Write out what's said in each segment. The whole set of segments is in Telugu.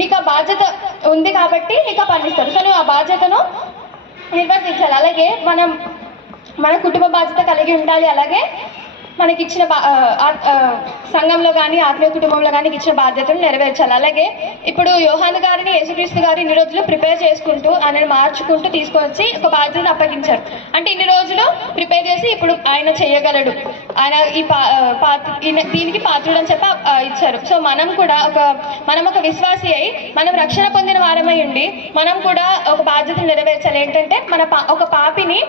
నీకు ఆ బాధ్యత ఉంది కాబట్టి నీకు ఆ సో నువ్వు ఆ బాధ్యతను నిర్వర్తించాలి. అలాగే మనం మన కుటుంబ బాధ్యత కలిగి ఉండాలి. అలాగే మనకి ఇచ్చిన సంఘంలో కానీ ఆత్మీయ కుటుంబంలో కానీ ఇచ్చిన బాధ్యతను నెరవేర్చాలి. అలాగే ఇప్పుడు యోహాన్ గారిని యేసుక్రీస్తు గారు ఇన్ని రోజులు ప్రిపేర్ చేసుకుంటూ ఆయనను మార్చుకుంటూ తీసుకొచ్చి ఒక బాధ్యతను అప్పగించారు. అంటే ఇన్ని రోజులు ప్రిపేర్ చేసి ఇప్పుడు ఆయన చేయగలడు. ఆయన ఈ పా పాత్ర దీనికి పాత్రుడు అని చెప్పి ఇచ్చారు. సో మనం కూడా ఒక మనం ఒక విశ్వాసి అయి మనం రక్షణ పొందిన వారమై ఉండి మనం కూడా ఒక బాధ్యతను నెరవేర్చాలి. ఏంటంటే మన పా ఒక పాపిని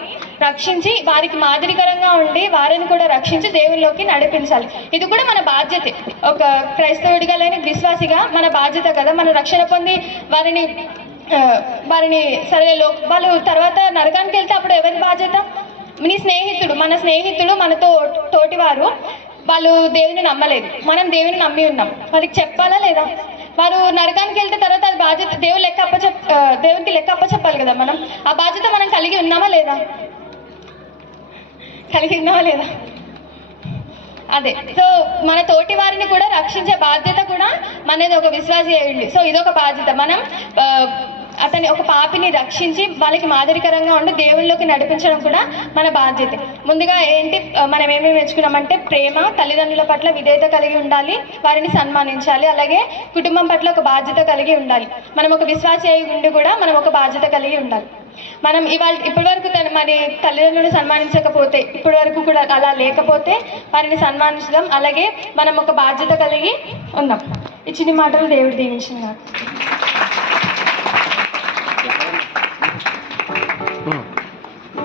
రక్షించి వారికి మాదిరికరంగా ఉండి వారిని కూడా రక్షించి దేవుల్లోకి నడిపించాలి. ఇది కూడా మన బాధ్యతే. ఒక క్రైస్తవుడిగా లేని విశ్వాసిగా మన బాధ్యత కదా. మన రక్షణ పొంది వారిని వారిని సరే లో వాళ్ళు తర్వాత నరకానికి వెళ్తే అప్పుడు ఎవరి బాధ్యత? నీ స్నేహితుడు మన స్నేహితుడు మనతో తోటివారు వాళ్ళు దేవుని నమ్మలేదు. మనం దేవుని నమ్మి ఉన్నాం. వాళ్ళకి చెప్పాలా లేదా? వారు నరకానికి వెళ్తే తర్వాత అది బాధ్యత దేవుడు లెక్క అప్పచెప్ ఆ, దేవునికి లెక్క అప్పచెప్పాలి కదా మనం? ఆ బాధ్యత మనం కలిగి ఉన్నామా లేదా? కలిగి ఉన్నామా లేదా? అదే. సో మన తోటి వారిని కూడా రక్షించే బాధ్యత కూడా మనది ఒక విశ్వాసి అయ్యండి సో ఇదొక బాధ్యత. మనం అతని ఒక పాపిని రక్షించి వాళ్ళకి మాదిరికరంగా ఉండి దేవుళ్ళలోకి నడిపించడం కూడా మన బాధ్యత. ముందుగా ఏంటి మనం ఏమేమి నేర్చుకున్నామంటే ప్రేమ తల్లిదండ్రుల పట్ల విధేయత కలిగి ఉండాలి వారిని సన్మానించాలి అలాగే కుటుంబం పట్ల ఒక బాధ్యత కలిగి ఉండాలి. మనం ఒక విశ్వాస అయి ఉండి కూడా మనం ఒక బాధ్యత కలిగి ఉండాలి. మనం ఇవాళ ఇప్పటి వరకు తన మరి తల్లిదండ్రులు సన్మానించకపోతే ఇప్పటి వరకు కూడా అలా లేకపోతే వారిని సన్మానించడం అలాగే మనం ఒక బాధ్యత కలిగి ఉన్నాం ఇచ్చిన మాటలు దేవుడు దీవించిన